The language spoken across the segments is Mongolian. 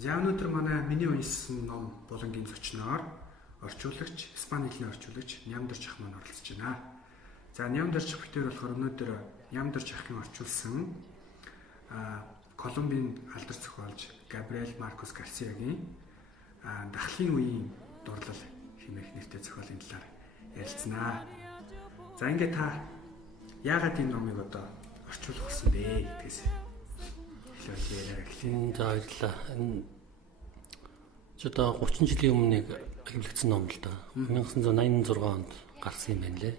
За өнөөдөр миний уншсан ном Булангийн зочноор орчуулагч, Испани хэлний орчуулагч Нямдарч ах маань оролцож байна. За Нямдарч ах битээр болохоор өнөөдөр Нямдарч ахын орчуулсан Колумбийн алдар зохиолч Габриэл Маркус Гарсиагийн дахлын үеийн дурлал хэмээх нэртэй зохиолын талаар ярилцсанаа. За ингээд та яагаад энэ номыг одоо орчуулах болсон бэ гэдгээс эхлэе. За баярлалаа. Энэ ч одоо 30 жилийн өмнө нэг хэвлэгдсэн ном л да. 1986 онд гарсан юм байна лээ.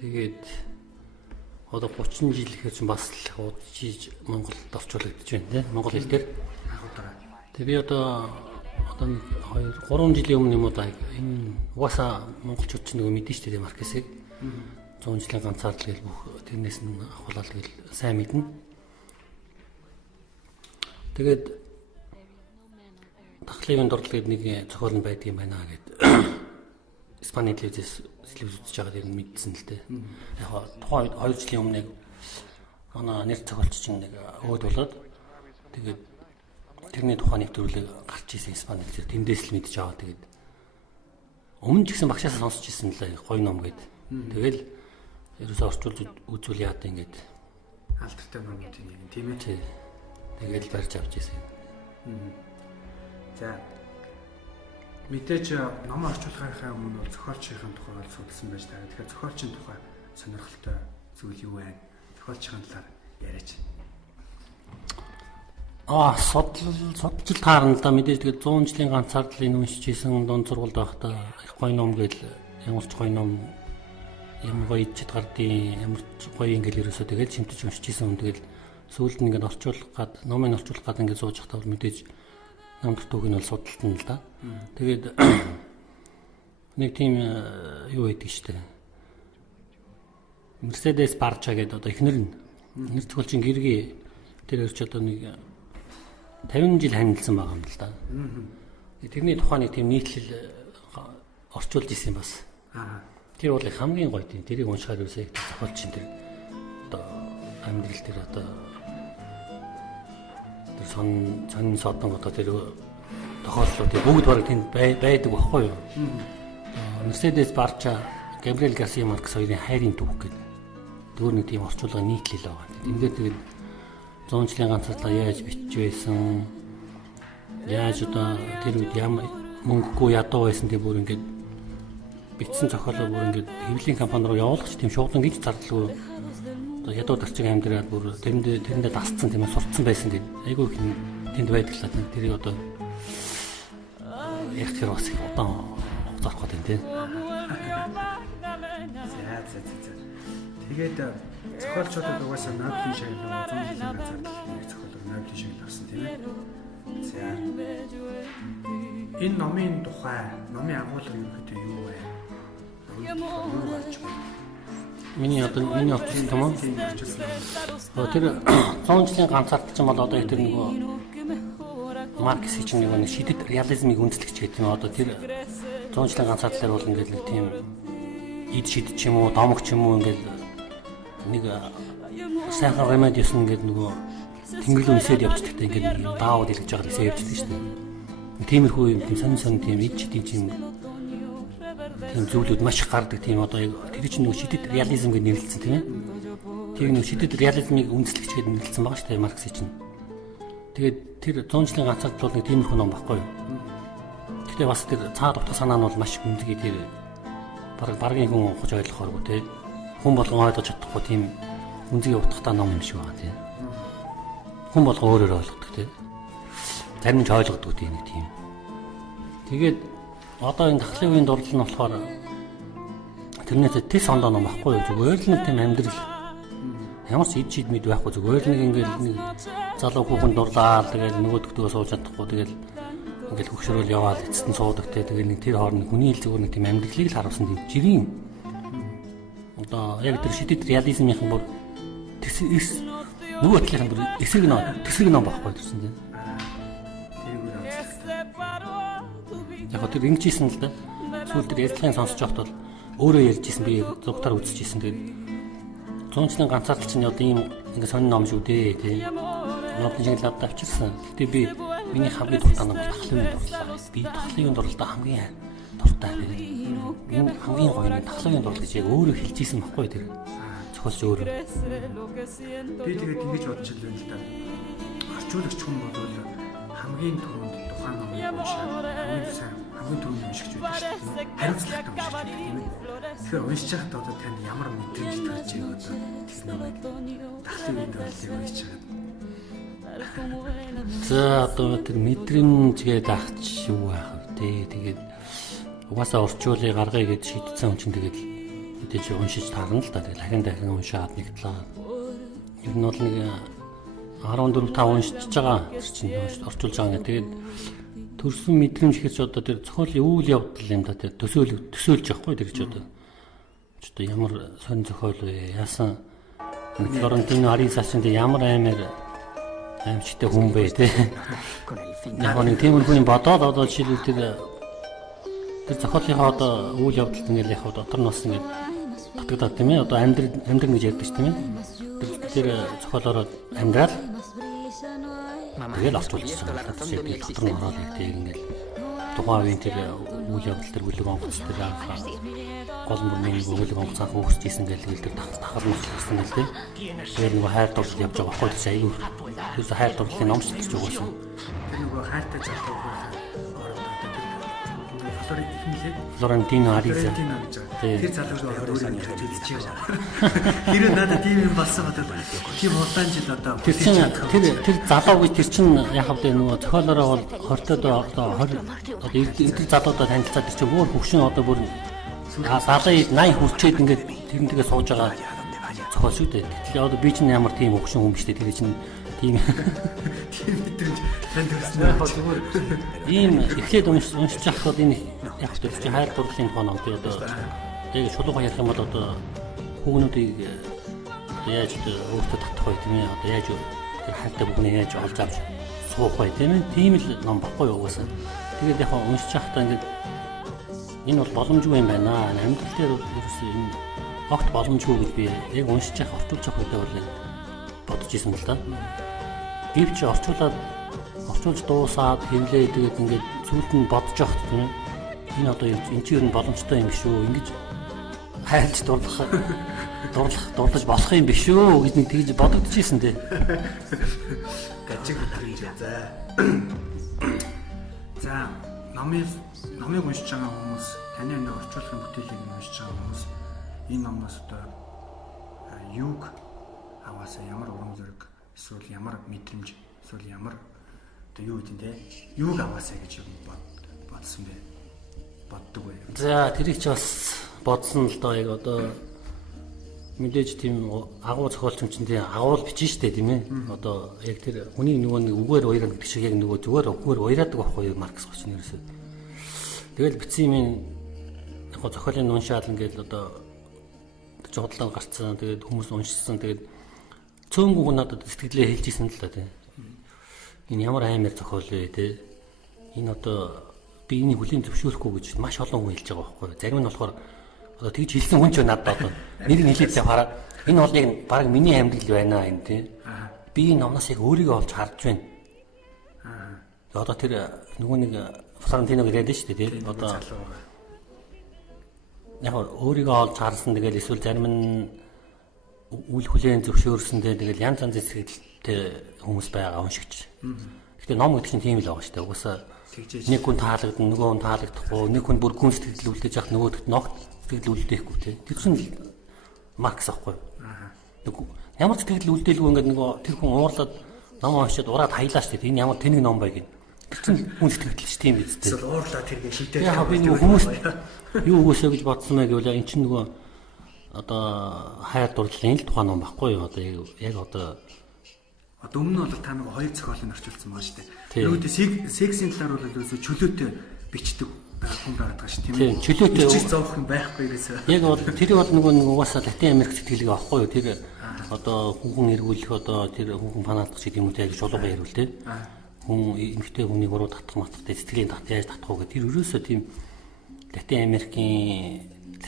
Тэгээд одоо 30 жил гэхээр чинь бас л удажиж Монголд орчуулагдаж байна тийм Монгол хэл дээр. Тэгээд би одоо 2-3 жилийн өмнө юм уу да энэ угаасаа монголчууд ч нэг мэдэн шүү дээ Маркесыг 100 жилийн ганцаар л гэл бүх тэрнээс нь ахуулаад гэл сайн мэднэ. Тэгээд дахлын дурлалд нэг зохиол нь байдаг юм байна гэд Испани телевизээс үзэж байгаад ер нь мэдсэн л дээ. Яг тухайн 2 жилийн өмнө манай нэр зохиолч чинь нэг өөд болоод тэгээд тэрний тухайн нэг төрлөг гарч ирсэн Испани телевизээр тэндээс л мэдж аваа. Тэгээд өмнө ч гэсэн багшаасаа сонсч ирсэн л гоё ном гэд. Тэгэл ерөөсөө орчуулж үзүүл яад ингээд алдартай номуудын нэг тийм ээ. Тэгэл барьж авч ирсэн. За мэдээж ном орчуулгынхаа өмнө зохиолчийн тухай бол судалсан байж таа. Тэгэхээр зохиолчийн тухай сонирхолтой зүйл юу вэ? Зохиолчийн талаар яриач. Судалж таарна л да мэдээж тэгээд 100 жилийн ганцаардлыг уншиж исэн дунд сургуульд байхдаа их гоё ном гэл ямар ч гоё ном ямар гоё ичэд гардыг ямар ч гоё ингээл ерөөсөө тэгээд шимтэж уншиж исэн юм тэгэл сүүлд нь ингээд орчуулах гад номыг орчуулах гад ингээд сууж захтаа мэдээж ном дутууг нь бол судалтан л да. Тэгээд нэг тийм юу байдаг штэ. Мерседес Барча гэдэг одоо эхнэр нь нэр зохиолчийн гэрги тэр өрч одоо нэг 50 жил ханилсан байгаа юм л да. Тэрний тухайн нэг тийм нийтлэл орчуулж исэн бас. Тэр бол хамгийн гоё тийм тэрийг уншихаар юусаа зохиолч тэр одоо амьдрал дээр одоо сонин содон одоо тэр тохиолдлууд бүгд бараг тэнд байдаг байхгүй юу? Мерседес Барча, Габриэл Гарсиа Маркес хоёрын хайрын түүх гэдэг. Өөр нэг тийм орчуулга нийтлэл байгаа. Ингээд тэгээд 100 жилийн ганцаардлаа яаж бичиж байсан? Яаж одоо тэр үед ямар мөнгөгүй ядуу байсан тийм бүр ингээд бичсэн зохиолоо бүр ингээд хэвлэлийн компани руу явуулах тийм шуудан гэж зардалгүй ядуу дарчиг амьдраад бүр тэрэндээ дасцсан тийм сурцсан байсан гэдэг. Айгүй их тэнд байдлаа тэрийг одоо яг тэр бас их удаан зарах гэдэг тийм. Тэгээд зохиолчдод угаасаа Нобелийн шагнал 100 жилийн ганцаар нэг зохиолоор Нобелийн шагнал авсан тийм ээ. За энэ номын тухай номын агуулга ерөнхийдөө юу вэ? Юу гарч байна? Миний орчуулсан юм уу? Тэр 100 жилийн ганцаард ч юм бол одоо тэр нөгөө Маркс чинь нэг шидэт реализмыг үндэслэгч гэдэг юм. Одоо тэр 100 жилийн ганцаардлаар бол ингээд нэг тийм ид шид ч юм уу, домог ч юм уу ингээд нэг сайхан ремедиус ингээд нөгөө тэнгэрл үнсээд явчихдаг ингээд даавал илгэж байгаа гэсэн явчихдаг шүү дээ. Тиймэрхүү юм тийм сонин тийм ид шидийн тийм зүйлүүд маш их гардаг тийм одоо тэр чинь нэг шидэт реализм гэж нэрлэлсэн тийм ээ. Тэр нэг шидэт реализмыг үндэслэгч гэж нэрлэлсэн байгаа шүү дээ Маркс чинь. Тэгээд тэр 100 жилийн ганцаард бол нэг тиймэрхүү ном баггүй юу. Гэхдээ бас тэр цаад утга санаа нь бол маш гүнзгий тэр баргийн хүн ухаж ойлгохооргүй тийм хүн болгон ойлгож чадахгүй тийм гүнзгий утгатай ном юм шиг байгаа тийм. Хүн болгон өөрөөр ойлгодог тийм. Зарим нь ч ойлгодгүй тийм нэг тийм. Тэгээд одоо энэ дахлын үеийн дурлал нь болохоор тэрнээс тэс ондоо ном байхгүй юу зүгээр л нэг тийм амьдрал ямар ч ид шид мэд байхгүй зүгээр л нэг ингээл нэг залуу хүүхэн дурлаа тэгэл нөгөөдөгтөө сууж чадахгүй тэгэл ингээл хөгшрөөл яваал эцэст нь суудаг тэгэл нэг тэр хооронд хүний л зүгээр нэг тийм амьдралыг л харуулсан тийм жирийн одоо яг тэр шидэт реализмын бүр нөгөө талын бүр эсрэг ном байхгүй гэсэн тийм. Яг тэр ингэжсэн л да. Сүүлд тэр ярилцлагын сонсож байхад бол өөрөө ярьжсэн би зургатаар үзчихсэн. Тэгээд 100 жилийн ганцаард чинь одоо ийм ингэ сонин ном шүү дээ тийм. Нобелийн шагнал авчирсан. Гэтэ би миний хамгийн дуртай ном Тахлын дурлал. Би Тахлын дурлалдаа хамгийн дуртай. Энэ хамгийн гоё нэг Тахлын дурлал гэж яг өөрөө хэлж ийсэн баггүй тэр. Зохиолч өөрөө. Би тэгээд ингэж бодож байлаа л да. Орчуулагч хүн бол хамгийн түрүүнд тухайн номыг уншаад хамгийн түрүүнд уншиж байдаг шүү дээ. Хариуцлагатай уншиж байдаг тийм ээ. Тэгэхээр уншиж байхдаа одоо танд ямар мэдрэмж төрж байгааг одоо тэр номыг Тахлын дурлалыг уншиж байгаа. За одоо тэр мэдрэмж гэдэг ахч юу байх вэ? Тэгээд угаасаа орчуулыг гаргая гэж шийдсэн хүн чинь тэгээд мэдээж уншиж таарна л да. Тэгээд дахин уншаад нэг талаа. Ер нь бол нэг 14-5 уншиж байгаа чинь орчуулж байгаа юм. Тэгээд төрсөн мэдрэмж гэж одоо тэр зохиолын үйл явдал юм да. Тэр төсөөлж явахгүй тэр гэж одоо. Ч одоо ямар сонь зохиол вэ? Яасан Флорентино Аризасын ямар аимшигтай хүн бэ те. Яг нэг тиймэрхүү юм бодоод одоо жишээлбэл тэр зохиолынхоо одоо үйл явдалд ингээл яг дотор нь бас ингээд татагдаад тийм ээ. Одоо амьдрын гэж ярьдаг ш тийм ээ. Тэр зохиолоор амьдрал тэгэл орчуулсан байна. Тэгээд дотор нь ороод яг ингээл тухайн үеийн тэр үйл явдал тэр бүлэг онгоц тэр гол мөрний бүлэг онгоцоо хөөсч ийсэн гээл тэр тахал махсан гэл тийм. Тэгээд нөгөө хайр дурлал явж байгаа байхгүй тийм аюу. Тэр хайр дурлалын ном шилжиж байгаасан. Тэр нөгөө хайртай залуу Флорентино Ариза. Тэр залууг өөрөө ярьж хэлж байгаа. Хэрэг надад тийм юм болсон бодоод тийм удаан жил одоо тэр залуу гэж тэр чинь яг хэвдээ нөгөө зохиолоороо бол 20-од одоо 20 эдгээр залуудаа танилцаад тэр чинь бүр хөвшин одоо бүр 70-80 хүрчээд ингээд тэрнтэйгээ сууж байгаа зохиол шүү дээ. Тэгэхээр одоо би чинь ямар тийм хөвшин хүн биш дээ. Тэр чинь тийм мэдрэмж танд төрсөн байх зүгээр. Ийм эхлээд уншиж байхад энэ яг ч тийм хайр дурлалын хон одоо яг шулуухан ярих юм бол одоо хүүгнүүдийг яаж өөртөө татах вэ тийм ээ. Одоо яаж тэр хайртай бүхнийг яаж олж авч суух вэ тийм ээ. Тийм л ном баггүй юу угаасаа. Тэгээд яг уншиж байхдаа ингээд энэ бол боломжгүй юм байна. Амьдрал дээр ерөөсөө энэ огт боломжгүй гэж би яг уншиж явах орчуулж явах үедээ бол бодож исэн л да. Гэвч орчуулж дуусаад хэмлээ тэгээд ингээд зүйлд нь бодож явах тийм ээ. Энэ одоо энэ чинь ер нь боломжтой юм шүү. Ингэж хайрч дурлаж болох юм биш үү гэж нэг тэгж бодогдчихсэн дээ. Гажиг мэдрэмж за номыг уншиж байгаа хүмүүс таны энэ орчуулгын бүтээлийг уншиж байгаа хүмүүс энэ номоос одоо юуг аваасаа ямар урам зориг эсвэл ямар мэдрэмж эсвэл ямар одоо юу гэдэг те юуг аваасаа гэж бодсон бэ? Боддог бай. За тэрийг ч бас бодсон л доо яг одоо мэдээж тийм агуу зохиолч юм чинь тийм агуул бичэн штэ тийм ээ. Одоо яг тэр хүний нөгөө нэг үгээр уярах гэдэг шиг яг нөгөө зүгээр үгээр уяраадаг байхгүй Маркс гоч нэрсээ. Тэгэл бичсэн юм яг зохиолын уншаал ингээл одоо жодлоо гарцсан тэгээд хүмүүс уншсан тэгээд цөөнгөө хүн надад сэтгэлээ хэлж ийсэн л да тийм. Энэ ямар аймаар зохиол вэ те. Энэ одоо би энийг хүлийн зөвшөөрөхгүй гэж маш олон хүн хэлж байгаа байхгүй. Зарим нь болохоор одоо тэгж хэлсэн хүн ч надад одоо нэрийг хэлээд явахаараа энэ бол яг баг миний амьдрал байна энэ тийм. Би энэ номноос яг өөрийгөө олж харж байна. Одоо тэр нөгөө нэг Флорентино гэдэг шүү дээ тийм. Одоо яг өөрийгөө олж харсан тэгэл эсвэл зарим нь үл хүлээн зөвшөөрсөндөө тэгэл янз янзын сэтгэлтэй хүмүүс байгаа уншигч. Гэтэ ном гэдэг чинь тийм л байгаа шүү дээ. Угаасаа нэг хүн таалагдана, нөгөө хүн таалагдахгүй, нэг хүн бүр гүн сэтгэл үлдээж явах нөгөөдөрт ногт сэтгэл үлдээхгүй тий. Тэр чинь Маркс аахгүй. Ямар сэтгэл үлдээлгүй ингээд нөгөө тэр хүн уурлаад ном уншаад ураад хаялаа шүү дээ. Энэ ямар тэнэг ном бай гин. Тэр чинь хүн сэтгэл ш тийм биз дээ. Эсвэл уурлаад тэргээ шийдээд яг би нөгөө хүмүүс юу өгөөсөө гэж бодсон мэй гэвэл энэ чинь нөгөө одоо хайр дурлалын л тухайн ном байхгүй юу? Одоо яг одоо өмнө нь бол та нэг хоёр зохиолыг орчуулсан байгаа шүү дээ. Нөгөөдөө сексийн талаар бол ерөөсөө чөлөөтэй бичдэг хүн байгаа шүү тийм ээ. Чөлөөтэй зовх юм байхгүй ерөөсөө. Яг бол тэр бол нөгөө угаасаа Латин Америк сэтгэлгээ авахгүй юу? Тэр одоо хүн эргүүлэх одоо тэр хүн фанатах гэдэг юм уу яг шулуугаа ярил те. Хүн эмэгтэй хүнийг уруу татах матахтай сэтгэлийн тат яаж татах уу гэх тэр ерөөсөө тийм Латин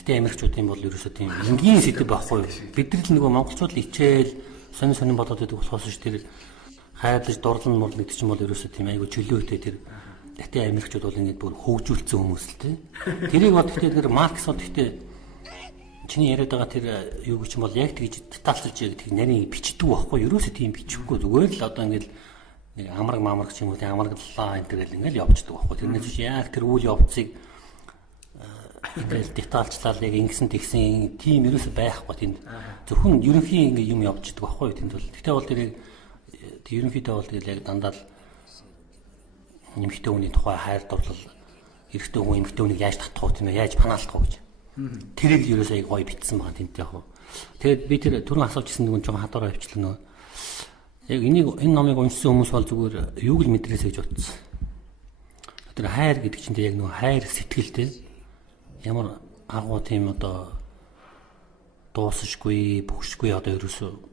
Америкчуудын бол ерөөсөө тийм энгийн сэдв байхгүй юу? Бид нар л нөгөө монголчууд л ичээл сонин бодоод байдаг болохоос ш тэр хайрлаж дурлан мурлан гэдэг чинь бол ерөөсөө тийм айгу чөлөөтэй тэр Латин Америкчууд бол ингээд бүр хөгжүүлсэн хүмүүс л тийм. Тэрийг бол гэхдээ тэр Маркс бол гэхдээ чиний яриад байгаа тэр юу гэж юм бол яг тэгж детальчилж тэр нарийн бичдэг байхгүй ерөөсөө тийм бичихгүй зүгээр л одоо ингээд нэг амраг ч юм уу тийм амраглалаа энэ төрөл ингээд явждаг байхгүй. Тэрнээс чи яг тэр үйл явцыг ингээд детальчлал яг ингэсэн тэгсэн тийм ерөөсөө байхгүй тэнд зөвхөн ерөнхий ингээд юм явждаг байхгүй тэнд бол. Гэхдээ бол тэрийг ерөнхийдөө бол тэгэл яг дандаа л эмэгтэй хүний тухай хайр дурлал эрэгтэй хүн эмэгтэй хүнийг яаж татах вэ тийм ээ яаж панаалах вэ гэж. Тэрийг ерөөсөө аяг гоё битсэн байгаа тэнтэй яг. Тэгээд би тэр түрүүн асуужсэн нэг жоохон хадаараа авчлаа нөө. Яг энэ номыг уншсан хүмүүс бол зүгээр юуг л мэдрээсэй гэж бодсон. Тэр хайр гэдэг чинь яг нөгөө хайр сэтгэлтэй ямар агуу тийм одоо дуусахгүй бүгшгүй одоо ерөөсөө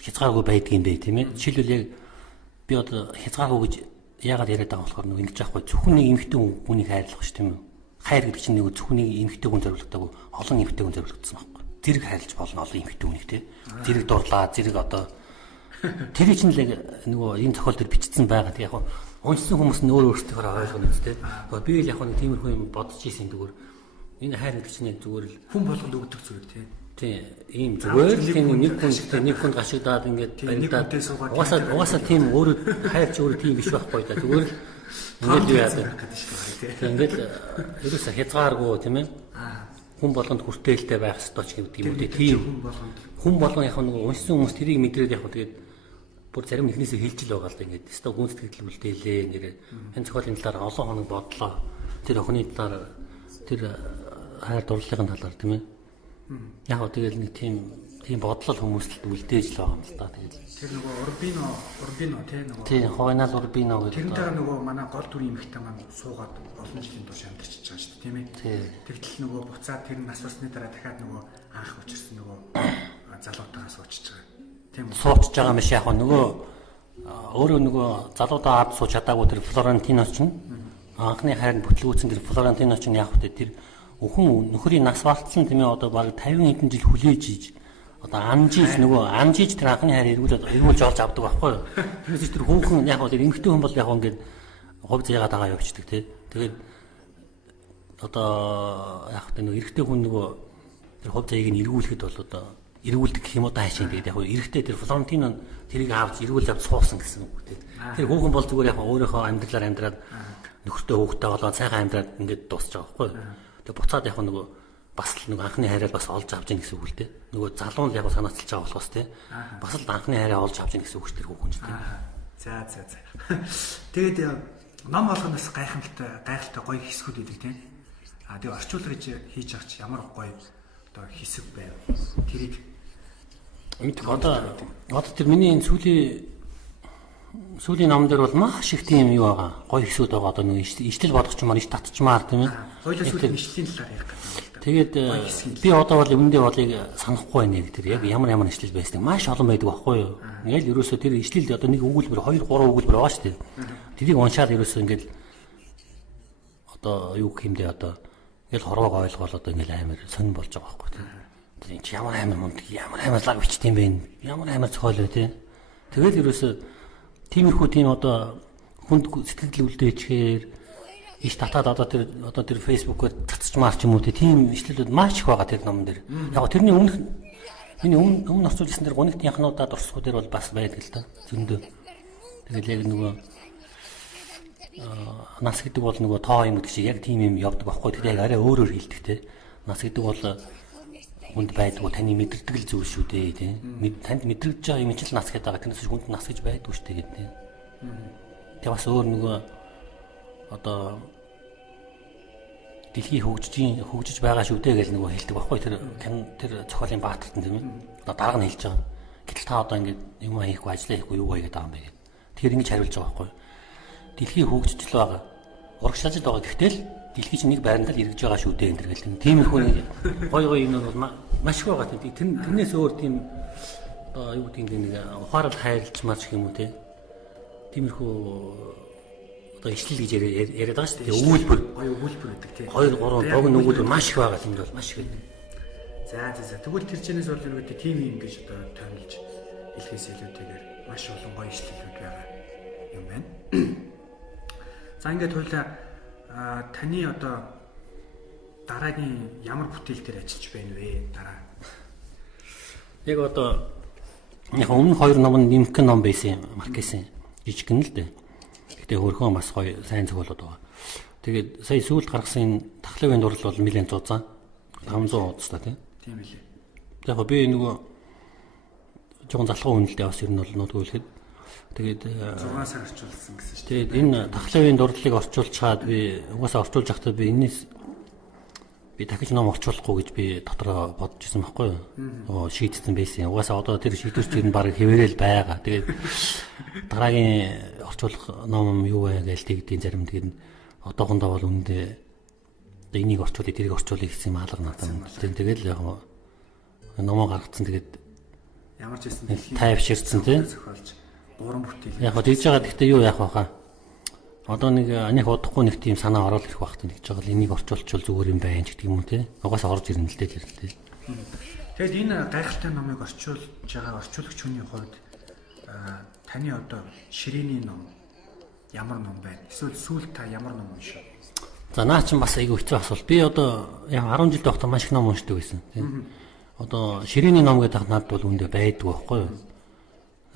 хязгааргүй байдаг юм бэ тийм ээ. Жишээлбэл яг би одоо хязгааргүй гэж яагаад яриад байгаа болохоор нөгөө ингэж аахгүй зөвхөн нэг эмэгтэй хүнийг хайрлах ш тийм үү. Хайр гэдэг чинь нэг зөвхөн нэг эмэгтэй хүн зориулдаг олон эмэгтэй хүн зориулсан байхгүй. Зэрэг хайрлаж болно олон эмэгтэй хүнийг тийм. Зэрэг дурлаа зэрэг одоо тэр чинь л нөгөө энэ зохиол төр бичсэн байгаа. Тэг яг уншсан хүмүүс нь өөр өөрсдийнхөө ойлгоно үстэй. Би л яг нэг тиймэрхүү юм бодож ийсэн зүгээр энэ хайр гэдэг чинь зүгээр л хүн болгонд өгдөг зүйл тийм. Тийм ийм зүгээр тийм нэг хүн гашигдаад ингээд баригдаад угаасаа тийм өөрөө хайр ч өөрөө тийм биш байхгүй да. Зүгээр л ингээд юу яадаг. Тийм ингээд ерөөсө хязгааргүй тийм ээ. Хүн болгонд хүртээлтэй байх ёстой ч гэдэг юм уу тийм. Хүн болгон яг нэг уншсан хүмүүс тэрийг мэдрээд яг тэгээд бүр зарим нэгнээсээ хэлж л байгаа л да ингээд. Өстой гүн сэтгэл үлдээлээ ингээд энэ зохиолын талаар олон хоног бодлоо. Тэр охины талаар тэр хайр дурлалын талаар тийм ээ. Яг тэгэл нэг тийм бодлол хүмүүст үлдээж л байгаа юм л да. Тэгэл тэр нөгөө Урбино тийм нөгөө тийм хойнал Урбино гэдэг. Тэрнтэйгээ нөгөө манай гол дүрийн эмэгтэй маань суугаад олон жилийн турш амьдарч байгаа шүү дээ тийм ээ. Тэгтэл нөгөө буцаад тэр нас болсны дараа дахиад нөгөө анх учирсан нөгөө залуутайгаа суучж байгаа. Тийм үү? Суучж байгаа юм шиг яг нөгөө өөрөө нөгөө залуудаа авд сууч чадаагүй тэр Флорентино ч анхны хайранд бүтлгүүцэн тэр Флорентино ч яг хөтэ тэр өхөн нөхрийн нас бартсан тийм ээ одоо баг 50 хэдэн жил хүлээж ийж одоо амжиж тэр анхны хайр эргүүлж олж авдаг байхгүй юу. Тэрээс тэр хүүхэн яг бол эмэгтэй хүн бол яг ингээд хувь заяагаад байгаа явчихдаг тий. Тэгээд одоо яг нэг эрэгтэй хүн нөгөө тэр хувь заяаг нь эргүүлэхэд бол одоо эргүүлдэг гэх юм уу таашаа тэгээд яг эрэгтэй тэр Флорентино тэрийг авч эргүүлж авч суусан гэсэн үг тий. Тэр хүүхэн бол зүгээр яг өөрийнхөө амьдралаар амьдраад нөхөртэй хүүхдтэй болоод сайхан амьдраад ингээд дуусч байгаа байхгүй юу. Тэгээ буцаад яг нөгөө бас л нэг анхны хайраа бас олж авч яах гэсэн үг л дээ. Нөгөө залуу нь яг санаацлж байгаа болохоос тий. Бас л анхны хайраа олж авч яах гэсэн үг ч тэр хүүхэн ч тий. За. Тэгээд ном болгоноос гайхалтай гоё хэсгүүд идэг тий. Тэгээ орчуулгаж хийж авч ямар гоё одоо хэсэг байв. Тэрийг мэдэх одоо тэр миний энэ сүүлийн ном дээр бол маш их тийм юу байгаа. Гоё хэсгүүд байгаа. Одоо нэг ижил бодгочмаар иш татчмаар тийм ээ. Хоёулаа сүүлийн ижлийн талаар ярих гэдэг. Тэгээд би одоо бол өмнөдөө болыг санахгүй байна гэх тэр яг ямар ижил байсан. Маш олон байдаг байхгүй юу. Ингээл ерөөсөө тэр ижлэлд одоо нэг өгүүлбэр 2 3 өгүүлбэр байгаа шүү дээ. Тэрийг уншаад ерөөсөө ингээл одоо юу гэх юм бэ одоо ингээл хорвоог ойлгоол одоо ингээл амар сонирн болж байгаа байхгүй тийм. Тэр чи ямар амар мунд ямар амар лаг бичт юм бэ? Ямар амар зохиол вэ тийм. Тэгээд ерөөсөө тиймэрхүү тийм одоо хүнд сэтгэл үлдээчээр иш татаад одоо тэр фэйсбүүкээр цацчмаар ч юм уу тийм ишлэлүүд маш их байгаа тэр номон дээр. Яг тэрний өмнө орчуулсан тэр гонигт янхнуудаа дурсахгүй дээр бол бас байдаг л та. Зөндөө. Тэгэл яг нөгөө нас гэдэг бол нөгөө тоо юм гэдэг шиг яг тийм юм явдаг байхгүй. Тэр яг арай өөрөөр хэлдэг те. Нас гэдэг бол хүнд байдгүй таны мэдэрдэг л зүйл шүү дээ тий. Танд мэдрэгдэж байгаа юм чинь нас гэдэг байгаа. Тэрнээс хүнд нас гэж байдгүй шүү дээ гэдэг. Тэгээ бас өөр нөгөө одоо дэлхий хөгжиж байгаа шүү дээ гэж нөгөө хэлдэг байхгүй. Тэр зохиолын баатарт нь тийм ээ. Одоо дарга нь хэлж байгаа. Гэтэл та одоо ингэж юм хийхгүй ажиллаа хийхгүй юу вэ гэдэг байгаа юм бэ. Тэгэхээр ингэж хариулж байгаа байхгүй. Дэлхий хөгжиж л байгаа. Урагшааж л байгаа. Гэхдээ л дэлхий чинь нэг байранд л эргэж байгаа шүү дээ энэ гэл. Тиймэрхүү гоё юм бол маш их байгаа тийм. Тэрнээс өөр тийм одоо юу гэдэг нэг ухаарал хайрлцмаар ч юм уу те. Тиймэрхүү одоо ишлэл гэж яриад байгаа шүү дээ. Өгүүлбэр гэдэг тийм. 2 3 богино өгүүлбэр маш их байгаа юм бол маш их. За. Тэгвэл тэр чинээс бол юу гэдэг тийм юм гэж одоо томилж хэлхээс илүүтэйгээр маш олон гоё ишлэлүүд байгаа юм байна. За ингээд хоёлаа таны одоо дараагийн ямар бүтээл дээр ажиллаж байна вэ? Дараа. Яг одоо яг өмнө 2 ном нь Нимхэн ном байсан Маркесийн жижиг гэн л дээ. Гэтэ хөрхөн бас гоё сайн зөв болоод байгаа. Тэгээд сая сүүлд гаргасан тахлын дурлал бол нэлээд зузаан 500 удаа тийм. Тийм билээ. Яг би нөгөө жоохон залхуу үнэлтэд бас ер нь бол нутгуулхэд тэгээд 6 сар орчуулсан гэсэн чинь. Тэгээд энэ тахлын дурлалыг орчуулж чаад би угаасаа орчуулж байхдаа би энэс би дахиж ном орчуулахгүй гэж би дотроо бодож ирсэн байхгүй юу? Шийдсэн байсан. Угаасаа одоо тэр шийдвэрч ер нь баг хэвээрэл байгаа. Тэгээд дараагийн орчуулах ном юу вэ гэж тэгдэйн зарим тэгээд одоохондоо бол үндэ энийг орчуулъя, тэрийг орчуулъя гэсэн юм алга надад. Тэгээд яг номоо гаргацсан тэгээд ямар ч байсан тайвширсан тийм. зохиолж 3 бүтээл. Яг тэгж байгаа гэхдээ юу яах вэ хаа? Одоо нэг аних удахгүй нэг тийм санаа ороод ирэх багт тэгж байгаа л энийг орчуулчвал зүгээр юм байна гэдэг юм уу те. Угаасаа орж ирнэ л дээ тэр те. Тэгэд энэ гайхалтай номыг орчуулж байгаа орчуулагч хүний хувьд таны одоо ширээний ном ямар ном байна? Эсвэл сүүл та ямар ном уншив? За наа чинь бас айгүй хэцүү асуулт. Би одоо яг 10 жил байхдаа маш их ном уншдаг байсан тийм. Одоо ширээний ном гэдэг надад бол үндэ байдгүй байхгүй юу?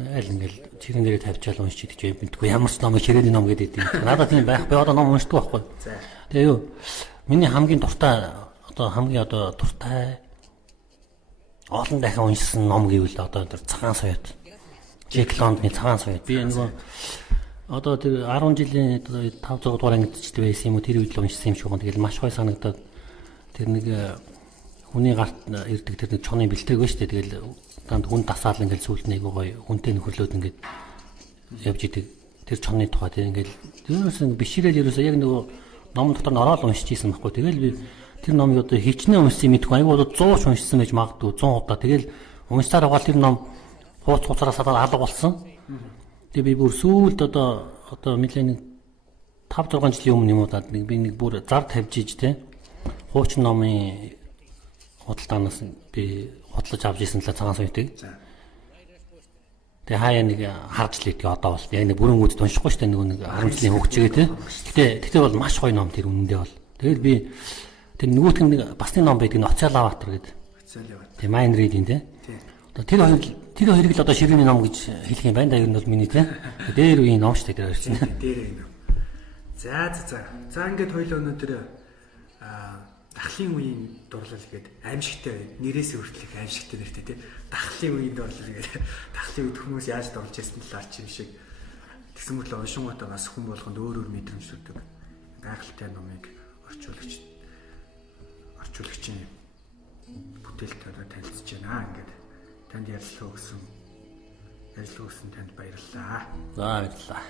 Айл ингээл чирэн дээрээ тавьчаал уншиж идэж юм бинтгүй ямар ч ном ширээний ном гэдэг юм. Надад тийм байх. Би одоо ном уншдаг байхгүй. Тэгээ юу? Миний хамгийн дуртай олон дахин уншсан ном гэвэл одоо тэр цагаан соёот. Джек Лондоны цагаан соёот. Би нөгөө одоо тэр 10 жилийн 5 6 дугаар ангидчд байсан юм уу тэр үед л уншсан юм шиг байна. Тэгэл маш гоё санагдаад тэр нэг хүний гарт ирдэг тэр нэг чоны бэлтрэг ба штэ. Тэгэл танд хүн тасаал ингээл сүулт нэг гоё хүнтэй нөхөрлөөд ингээд явж идэг тэр чоны тухай тэр ингээл ерөөсөн биширэл ерөөсөө яг нөгөө ном дотор нь ороод уншиж ийсэн байхгүй. Тэгэл би тэр номыг одоо хичнээн уншсан мэдгүй айгуу одоо 100 ч уншсан байж магадгүй 100 удаа. Тэгэл уншсаар байгаа тэр ном хууцаараа садаад алга болсон. Тэгээ би бүр сүүлд одоо нэлээд 5 6 жилийн өмнө юм уу даа би нэг бүр зар тавьж иж те хуучин номын худалдаанаас би хотлож авч ирсэн л цагаан соётыг. Тэгээ хаяа нэг харж л идэх одоо бол яг нэг бүрэн үүд уншихгүй штэ нэг 10 жилийн хөвгчгээ те. Гэтэ бол маш гоё ном тэр үнэндээ бол. Тэгэл би тэр нөгөөх нь басны ном байдаг нь Оцеалаватар гэдэг. Тэгээ Майн Ридийн те. Тэр хоёрыг л одоо ширээний ном гэж хэлэх юм байна да ер нь бол миний те. Дээр үеийн ном штэ тэр ирсэн. Дээр юм. За ингээд хоёул өнөөдөр дахлын үеийн дурлал гэдэг аимшигтай нэрээс хүртэлх аимшигтай нэртэй тий. Дахлын үеийн дурлал гэдэг дахлын үед хүмүүс яаж дурлж ирсэн талаар чим шиг тэгсэн мэт л уншингуудаа бас хүн болгонд өөр мэдрэмжлүүдэг гайхалтай номыг орчуулагчийн бүтээлтэй танилцж байна ингээд танд ярилцлага өгсөн танд баярлалаа. За баярлалаа.